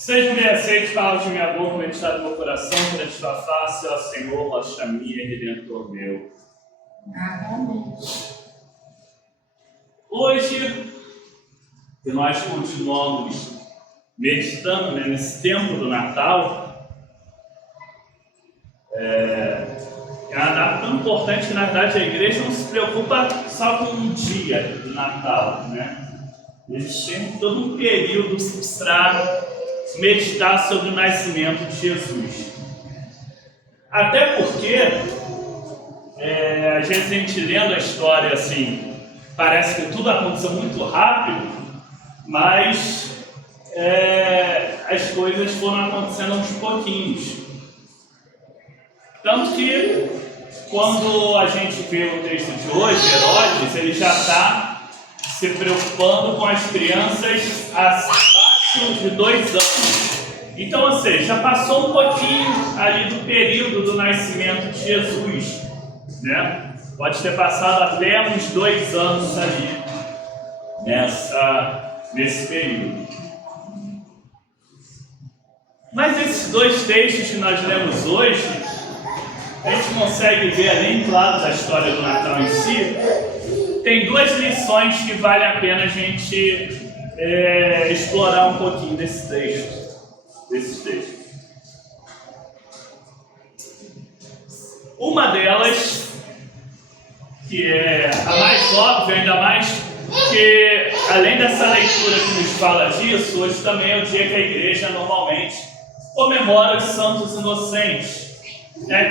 Seja me aceite, palavras de minha boca, meditar do meu coração, perante tua face, ó Senhor, rocha minha, redentor meu. Amém. Hoje, que nós continuamos meditando nesse tempo do Natal, é uma data tão importante que, na verdade, a igreja não se preocupa só com um dia do Natal, né? Eles têm todo um período para meditar sobre o nascimento de Jesus. Até porque, às vezes a gente lendo a história assim, parece que tudo aconteceu muito rápido, mas as coisas foram acontecendo aos pouquinhos. Tanto que, quando a gente vê o texto de hoje, Herodes, ele já está se preocupando com as crianças abaixo de 2 anos. Então, ou seja, já passou um pouquinho ali do período do nascimento de Jesus, né? Pode ter passado até uns 2 anos ali, nesse período. Mas esses 2 textos que nós lemos hoje, a gente consegue ver, além, claro, da história do Natal em si, tem 2 lições que vale a pena a gente explorar um pouquinho desses textos. Uma delas, que é a mais óbvia, ainda mais que, além dessa leitura que nos fala disso, hoje também é o dia que a igreja normalmente comemora os santos inocentes.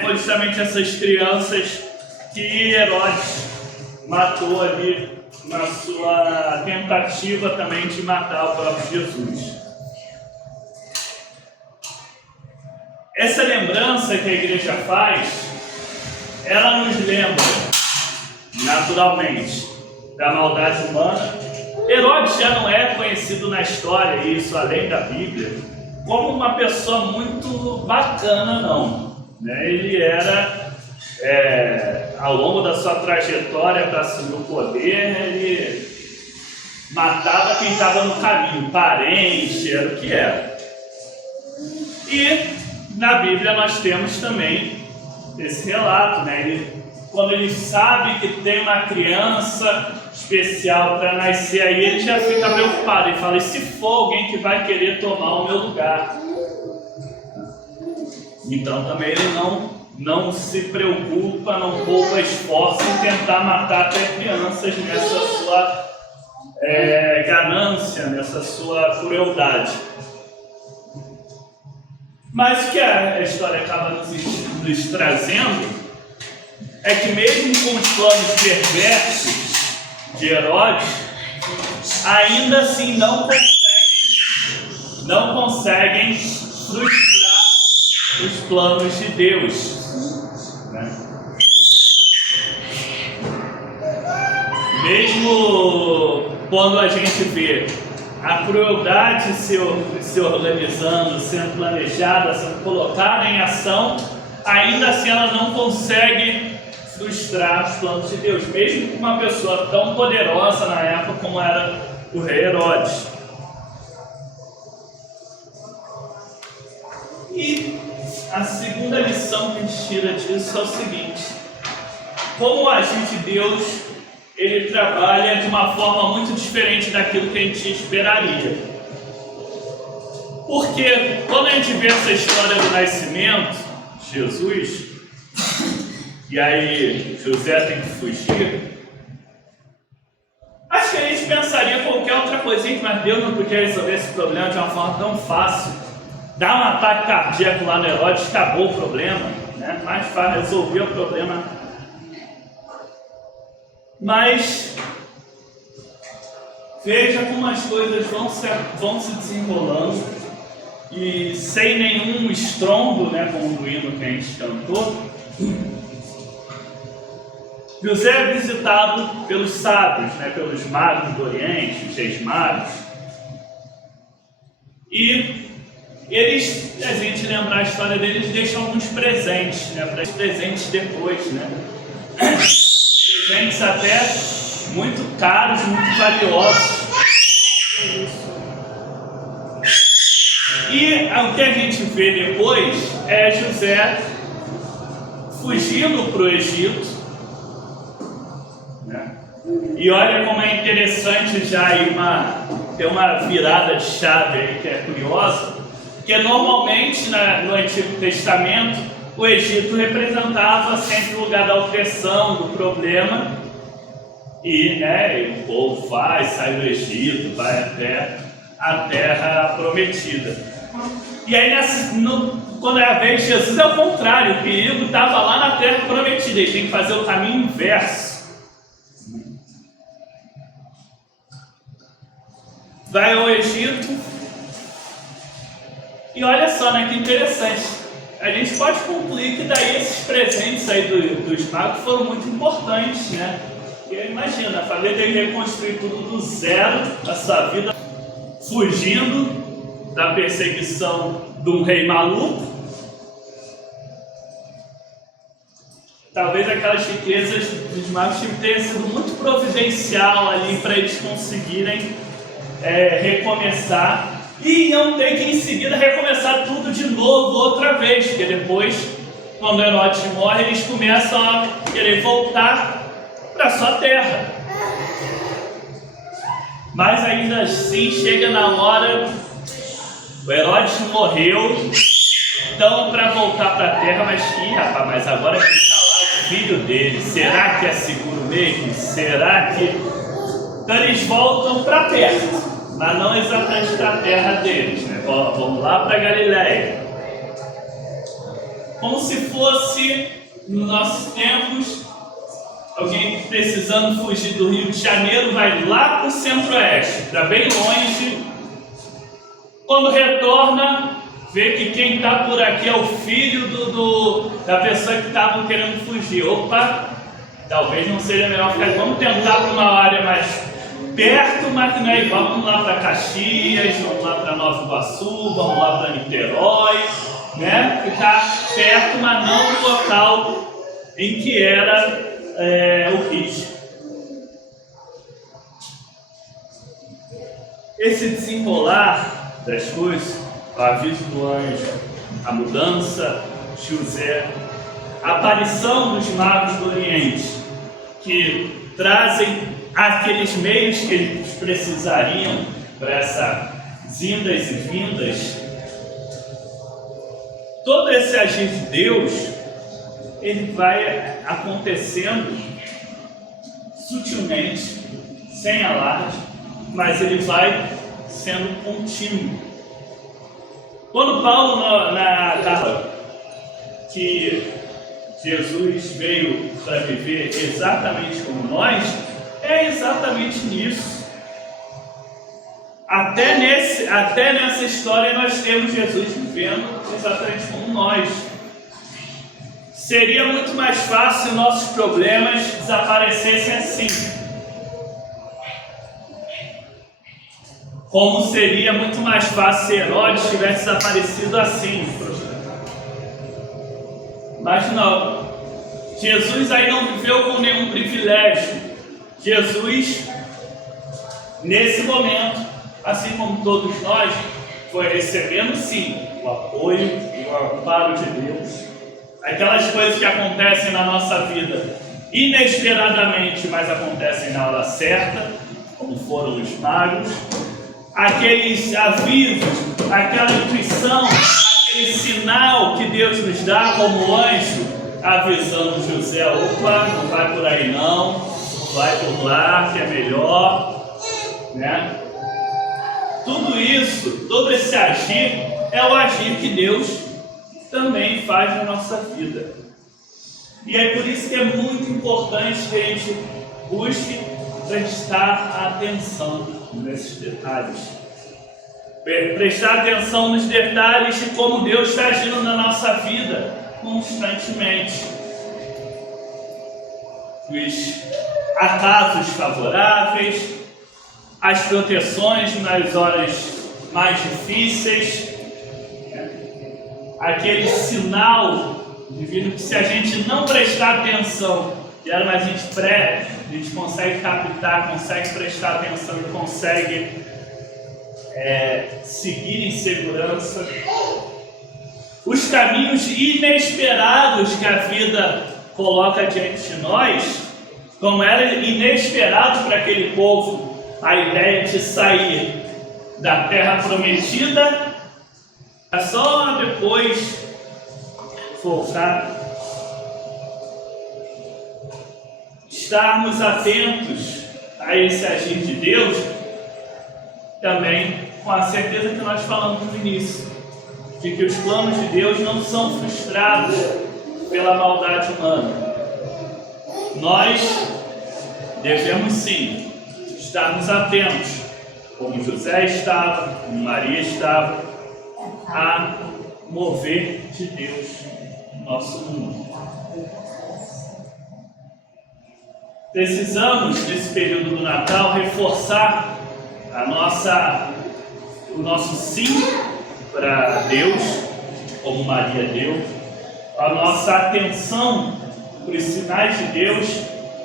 Foi justamente essas crianças que Herodes matou ali na sua tentativa também de matar o próprio Jesus. Essa lembrança que a igreja faz, ela nos lembra, naturalmente, da maldade humana. Herodes já não é conhecido na história, isso além da Bíblia, como uma pessoa muito bacana, não. Ele era, ao longo da sua trajetória para assumir o poder, ele matava quem estava no caminho, parente, era o que era. E na Bíblia nós temos também esse relato, quando ele sabe que tem uma criança especial para nascer, aí ele já fica preocupado, ele fala: e se for alguém que vai querer tomar o meu lugar? Então também ele não se preocupa, não poupa esforço em tentar matar até crianças nessa sua ganância, nessa sua crueldade. Mas o que a história acaba nos trazendo é que, mesmo com os planos perversos de Herodes, ainda assim não conseguem frustrar os planos de Deus, Mesmo quando a gente vê a crueldade se organizando, sendo planejada, sendo colocada em ação, ainda assim ela não consegue frustrar os planos de Deus, mesmo com uma pessoa tão poderosa na época como era o rei Herodes. E a segunda lição que a gente tira disso é o seguinte: como o agir de Deus, ele trabalha de uma forma muito diferente daquilo que a gente esperaria. Porque quando a gente vê essa história do nascimento de Jesus, e aí José tem que fugir, acho que a gente pensaria qualquer outra coisinha, mas Deus não podia resolver esse problema de uma forma tão fácil. Dar um ataque cardíaco lá no Herodes, acabou o problema, mais fácil resolver o problema. Mas veja como as coisas vão se desenrolando, e sem nenhum estrondo, como o hino que a gente cantou, José é visitado pelos sábios, pelos magos do Oriente, os reis magos, e eles, a gente lembrar a história deles, deixam alguns presentes, para os presentes depois, presentes até muito caros, muito valiosos. E E o que a gente vê depois é José fugindo para o Egito, né? E olha como é interessante já aí tem uma virada de chave aí que é curiosa, que normalmente no Antigo Testamento o Egito representava sempre o lugar da opressão, do problema, e o povo sai do Egito, vai até a terra prometida. E aí quando é a vez de Jesus é o contrário, o perigo estava lá na terra prometida, ele tem que fazer o caminho inverso. Vai ao Egito, e olha só, né, que interessante, a gente pode concluir que daí esses presentes aí dos magos foram muito importantes, né? E imagina, a família tem que reconstruir tudo do zero, a sua vida, fugindo da perseguição de um rei maluco. Talvez aquelas riquezas dos magos tenham sido muito providencial ali para eles conseguirem recomeçar e não ter que em seguida recomeçar tudo de novo outra vez, porque depois, quando Herodes morre, eles começam a querer voltar para sua terra. Mas ainda assim chega na hora, o Herodes morreu, então para voltar para a terra, mas agora que está lá o filho dele, será que é seguro mesmo? Será que... Então eles voltam para perto, mas não exatamente para a terra deles, né? Vamos lá para Galiléia. Como se fosse, nos nossos tempos, alguém precisando fugir do Rio de Janeiro, vai lá para o centro-oeste, para bem longe. Quando retorna, vê que quem está por aqui é o filho da pessoa que estavam querendo fugir. Opa, talvez não seja melhor ficar. Vamos tentar para uma área mais perto, mas não é igual. Vamos lá para Caxias, vamos lá para Nova Iguaçu, vamos lá para Niterói, né? Ficar perto, mas não no local em que era o risco. Esse desenrolar das coisas, o aviso do anjo, a mudança de José, a aparição dos magos do Oriente, que trazem aqueles meios que eles precisariam para essas indas e vindas, todo esse agir de Deus, ele vai acontecendo sutilmente, sem alarde, mas ele vai sendo contínuo. Quando Paulo narra que Jesus veio para viver exatamente como nós, é exatamente nisso. Até nessa história nós temos Jesus vivendo exatamente como nós. Seria muito mais fácil nossos problemas desaparecessem assim. Como seria muito mais fácil se Herodes tivesse desaparecido assim. Mas não. Jesus aí não viveu com nenhum privilégio. Jesus, nesse momento, assim como todos nós, foi recebendo sim o apoio e o amparo de Deus. Aquelas coisas que acontecem na nossa vida inesperadamente, mas acontecem na hora certa, como foram os magos, aqueles avisos, aquela intuição, aquele sinal que Deus nos dá como anjo, avisando José: opa, não vai por aí não, vai por lá que é melhor, né? Tudo isso, todo esse agir é o agir que Deus também faz na nossa vida. E é por isso que é muito importante que a gente busque prestar atenção nesses detalhes. Prestar atenção nos detalhes de como Deus está agindo na nossa vida constantemente. Os acasos favoráveis, as proteções nas horas mais difíceis, aquele sinal divino que, se a gente não prestar atenção, mas a gente consegue captar, consegue prestar atenção e consegue seguir em segurança. Os caminhos inesperados que a vida coloca diante de nós, como era inesperado para aquele povo a ideia de sair da terra prometida, só depois voltar. Estarmos atentos a esse agir de Deus, também com a certeza que nós falamos no início, de que os planos de Deus não são frustrados pela maldade humana. Nós devemos sim estarmos atentos, como José estava, como Maria estava, a mover de Deus no nosso mundo. Precisamos, nesse período do Natal, reforçar o nosso sim para Deus, como Maria deu, a nossa atenção para os sinais de Deus,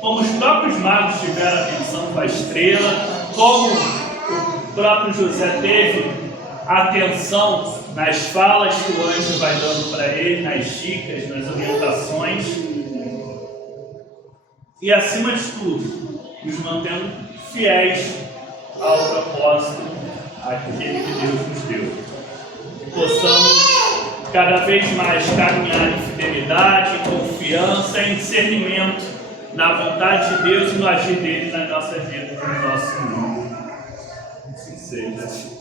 como os próprios magos tiveram atenção com a estrela, como o próprio José teve atenção nas falas que o anjo vai dando para ele, nas dicas, nas orientações, e acima de tudo, nos mantendo fiéis ao propósito, aquele que Deus nos deu. Que possamos cada vez mais caminhar em fidelidade, em confiança, em discernimento na vontade de Deus e no agir dele nas nossas vidas, no nosso mundo. Assim seja.